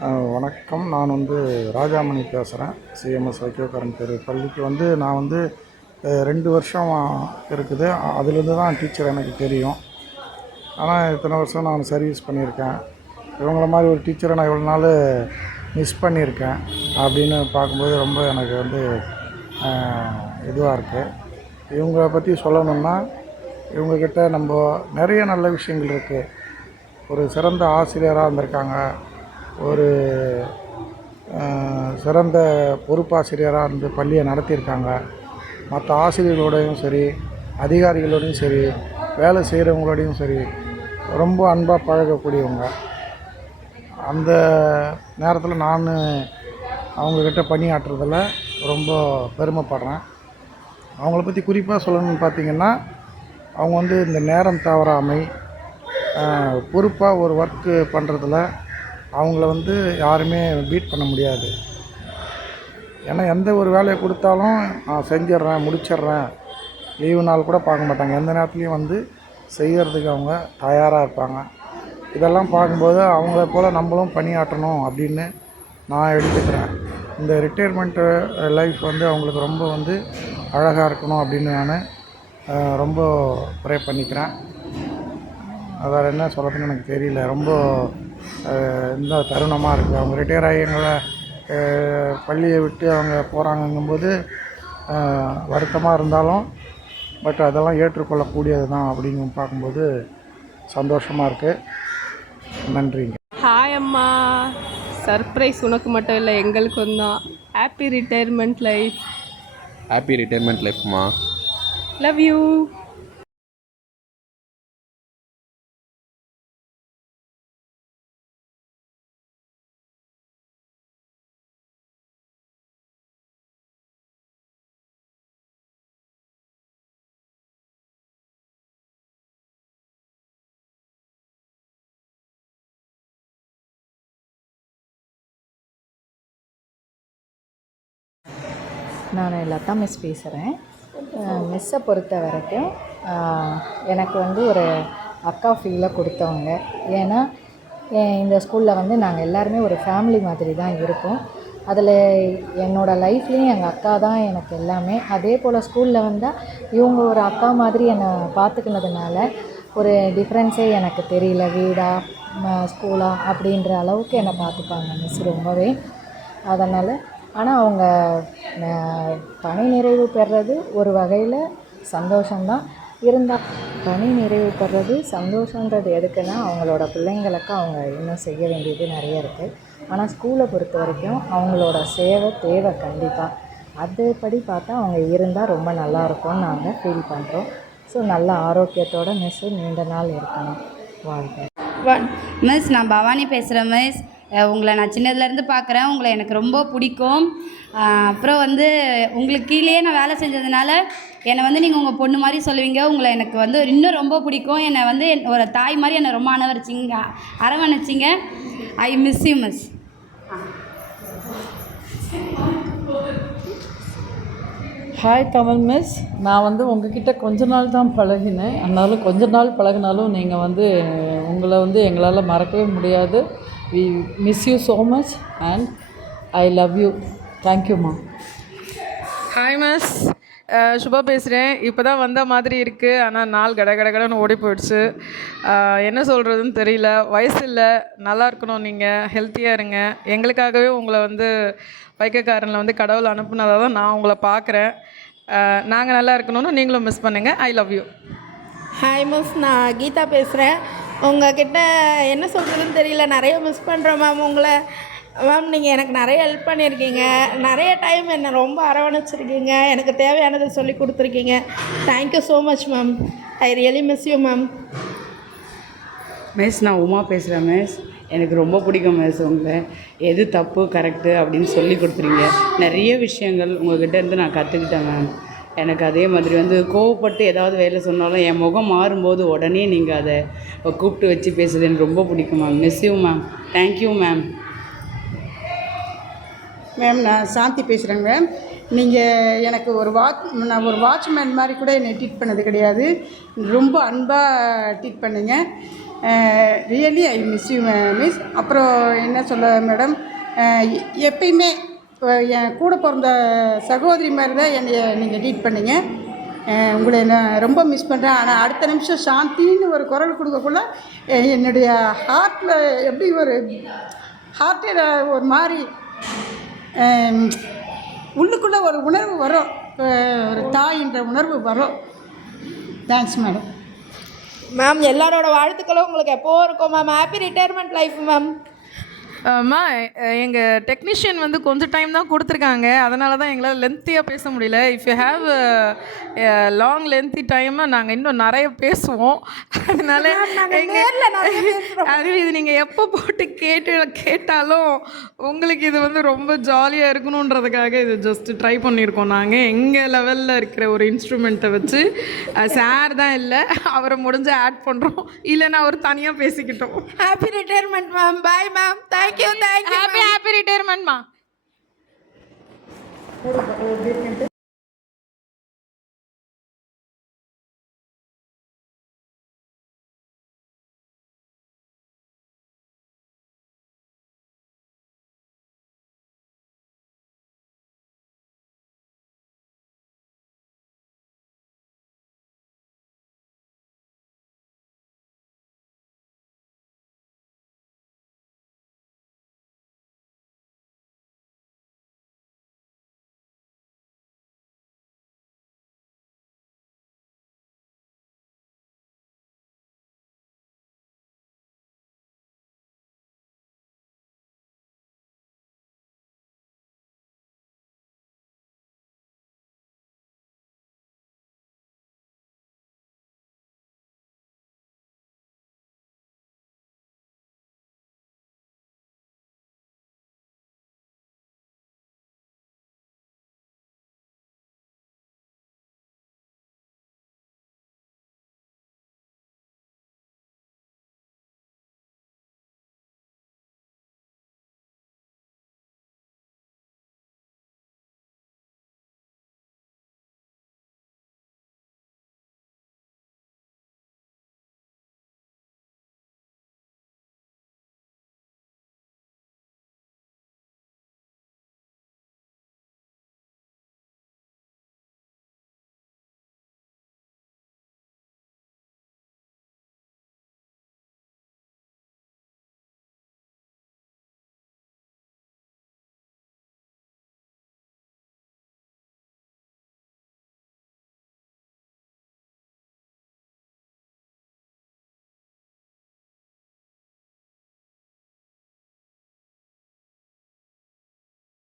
வணக்கம். நான் ராஜாமணி பேசுகிறேன். சிஎம்எஸ் வைக்கோக்காரன் தெரு பள்ளிக்கு நான் 2 வருஷம் இருக்குது. அதுலேருந்து தான் டீச்சர் எனக்கு தெரியும். ஆனால் இத்தனை வருஷம் நான் சர்வீஸ் பண்ணியிருக்கேன். இவங்கள மாதிரி ஒரு டீச்சரை நான் இவ்வளோ நாள் மிஸ் பண்ணியிருக்கேன் அப்படின்னு பார்க்கும்போது ரொம்ப எனக்கு இதுவாக இருக்குது. இவங்கள பற்றி சொல்லணுன்னா, இவங்கக்கிட்ட நம்ம நிறைய நல்ல விஷயங்கள் இருக்குது. ஒரு சிறந்த ஆசிரியராக இருந்திருக்காங்க. ஒரு சிறந்த பொறுப்பாசிரியராக இருந்து பள்ளியை நடத்தியிருக்காங்க. மற்ற ஆசிரியர்களோடையும் சரி, அதிகாரிகளோடையும் சரி, வேலை செய்கிறவங்களோடையும் சரி, ரொம்ப அன்பாக பழகக்கூடியவங்க. அந்த நேரத்தில் நான் அவங்கக்கிட்ட பணியாற்றுறதில் ரொம்ப பெருமைப்படுறேன். அவங்கள பற்றி குறிப்பாக சொல்லணும்னு பார்த்திங்கன்னா, அவங்க இந்த நேரம் தவறாமை, பொறுப்பாக ஒரு ஒர்க்கு பண்ணுறதுல அவங்கள யாருமே பீட் பண்ண முடியாது. ஏன்னா எந்த ஒரு வேலையை கொடுத்தாலும் நான் செஞ்சிட்றேன், முடிச்சிட்றேன், லீவு நாள் கூட பார்க்க மாட்டாங்க. எந்த நேரத்துலையும் செய்கிறதுக்கு அவங்க தயாராக இருப்பாங்க. இதெல்லாம் பார்க்கும்போது அவங்கள போல் நம்மளும் பணியாற்றணும் அப்படின்னு நான் எடுத்துக்கிறேன். இந்த ரிட்டையர்மெண்ட்டு லைஃப் அவங்களுக்கு ரொம்ப அழகாக இருக்கணும் அப்படின்னு நான் ரொம்ப ப்ரே பண்ணிக்கிறேன். வேறு என்ன சொல்கிறதுன்னு எனக்கு தெரியல. ரொம்ப இந்த தருணமாக இருக்குது. அவங்க ரிட்டையர் ஆகி எங்களை பள்ளியை விட்டு அவங்க போகிறாங்கங்கும்போது வருத்தமாக இருந்தாலும் பட் அதெல்லாம் ஏற்றுக்கொள்ளக்கூடியது தான் அப்படிங்க பார்க்கும்போது சந்தோஷமாக இருக்குது. நன்றிங்க. ஹாய் அம்மா, சர்ப்ரைஸ் உனக்கு மட்டும் இல்லை எங்களுக்கும் தான். Happy retirement life. Happy retirement லைஃப்மா. Love you. நான் லதா மிஸ் பேசுகிறேன். மிஸ்ஸை பொறுத்த வரைக்கும் எனக்கு ஒரு அக்கா ஃபீலை கொடுத்தவங்க. ஏன்னா இந்த ஸ்கூலில் நாங்கள் எல்லாருமே ஒரு ஃபேமிலி மாதிரி தான் இருப்போம். அதில் என்னோடய லைஃப்லேயும் எங்கள் அக்கா தான் எனக்கு எல்லாமே. அதே போல் ஸ்கூலில் வந்தால் இவங்க ஒரு அக்கா மாதிரி என்னை பார்த்துக்கினதுனால ஒரு டிஃப்ரென்ஸே எனக்கு தெரியல. வீடா ஸ்கூலா அப்படின்ற அளவுக்கு என்னை பார்த்துப்பாங்க மிஸ் ரொம்பவே. அதனால் ஆனால் அவங்க பணி நிறைவு பெறுறது ஒரு வகையில் சந்தோஷம்தான். இருந்தால் பணி நிறைவு பெறுறது சந்தோஷன்றது எதுக்குன்னா, அவங்களோட பிள்ளைங்களுக்கு அவங்க இன்னும் செய்ய வேண்டியது நிறைய இருக்குது. ஆனால் ஸ்கூலை பொறுத்த வரைக்கும் அவங்களோட சேவை தேவை கண்டிப்பாக. அதுபடி பார்த்தா அவங்க இருந்தால் ரொம்ப நல்லாயிருக்கும்னு நாங்கள் ஃபீல் பண்ணுறோம். ஸோ நல்ல ஆரோக்கியத்தோட மிஸ்ஸு நீண்ட நாள் இருக்கணும். வாழ்க்கை. மிஸ், நான் பவானி பேசுகிறேன் மிஸ். உங்களை நான் சின்னதுலேருந்து பார்க்குறேன். உங்களை எனக்கு ரொம்ப பிடிக்கும். அப்புறம் உங்களுக்கு கீழேயே நான் வேலை செஞ்சதுனால என்னை நீங்கள் உங்கள் பொண்ணு மாதிரி சொல்லுவீங்க. உங்களை எனக்கு இன்னும் ரொம்ப பிடிக்கும். என்னை ஒரு தாய் மாதிரி என்னை ரொம்ப அரவணைச்சிங்க. I miss you miss. Hi Kamal miss. நான் உங்ககிட்ட கொஞ்ச நாள் தான் பழகினேன். ஆனாலும் கொஞ்ச நாள் பழகினாலும் நீங்கள் உங்களை எங்களால் மறக்கவே முடியாது. We miss you so much and I love you. Thank you மா. ஹாய் மிஸ், சுபா பேசுகிறேன். இப்போ தான் வந்த மாதிரி இருக்குது. ஆனால் நாள் கடன்னு ஓடி போயிடுச்சு. என்ன சொல்கிறதுன்னு தெரியல. வயசு இல்லை, நல்லா இருக்கணும். நீங்கள் ஹெல்த்தியாக இருங்க. எங்களுக்காகவே உங்களை வைக்கக்காரனில் கடவுள் அனுப்புனதாக தான் நான் உங்களை பார்க்குறேன். நாங்கள் நல்லா இருக்கணும்னு நீங்களும் மிஸ் பண்ணுங்கள். I love you. Hi miss, நான் கீதா பேசுகிறேன். உங்கள்கிட்ட என்ன சொல்கிறதுன்னு தெரியல. நிறைய மிஸ் பண்ணுறேன் மேம் உங்களை. மேம், நீங்கள் எனக்கு நிறைய ஹெல்ப் பண்ணியிருக்கீங்க. நிறைய டைம் என்னை ரொம்ப அரவணைச்சிருக்கீங்க. எனக்கு தேவையானதை சொல்லி கொடுத்துருக்கீங்க. Thank you so much ma'am. I really miss you ma'am. Miss, நான் உமா பேசுகிறேன் மிஸ். எனக்கு ரொம்ப பிடிக்கும் மிஸ். உங்களை எது தப்பு கரெக்டு அப்படின்னு சொல்லி கொடுத்துறீங்க. நிறைய விஷயங்கள் உங்கள்கிட்ட இருந்து நான் கற்றுக்கிட்டேன் மேம். எனக்கு அதே மாதிரி கோவப்பட்டு ஏதாவது வேலை சொன்னாலும் என் முகம் மாறும்போது உடனே நீங்கள் அதை கூப்பிட்டு வச்சு பேசுறது எனக்கு ரொம்ப பிடிக்கும் ma'am. Miss you ma'am. Thank you ma'am. Ma'am, நான் சாந்தி பேசுகிறேங்க மேம். நீங்கள் எனக்கு நான் ஒரு வாட்ச்மேன் மாதிரி கூட என்னை ட்ரீட் பண்ணது கிடையாது. ரொம்ப அன்பாக ட்ரீட் பண்ணிங்க. Really I miss you miss. அப்புறம் என்ன சொல்ல மேடம், எப்பயுமே என் கூட பிறந்த சகோதரி மாதிரி தான் என்னை நீங்கள் ட்ரீட் பண்ணீங்க. உங்களை நான் ரொம்ப மிஸ் பண்ணுறேன். ஆனால் அடுத்த நிமிஷம் சாந்தின்னு ஒரு குரல் கொடுக்கக்குள்ள என்னுடைய ஹார்ட்டில் எப்படி ஒரு ஹார்ட்டில் ஒரு மாதிரி உள்ளுக்குள்ளே ஒரு உணர்வு வரும், ஒரு தாயின்ற உணர்வு வரும். Thanks madam. மேம் எல்லாரோட வாழ்த்துக்களும் உங்களுக்கு எப்போவும் இருக்கும் ma'am. Happy retirement life ma'am. அம்மா எங்கள் டெக்னீஷியன் வந்து கொஞ்சம் டைம் தான் கொடுத்துருக்காங்க, அதனால தான் எங்களால் லென்த்தியாக பேச முடியல. If you have long lengthy time நாங்கள் இன்னும் நிறைய பேசுவோம். அதனால அது இது நீங்கள் எப்போ போட்டு கேட்டாலும் உங்களுக்கு இது வந்து ரொம்ப ஜாலியாக இருக்கணுன்றதுக்காக இது ஜஸ்ட் ட்ரை பண்ணியிருக்கோம். நாங்கள் எங்கள் லெவலில் இருக்கிற ஒரு இன்ஸ்ட்ருமெண்ட்டை வச்சு சார் தான் இல்லை, அவரை முடிஞ்ச ஆட் பண்ணுறோம், இல்லைன்னா அவர் தனியாக பேசிக்கிட்டோம். Happy retirement ma'am. Bye ma'am. Thank you. Happy ரிட்டையர்மெண்ட்மா.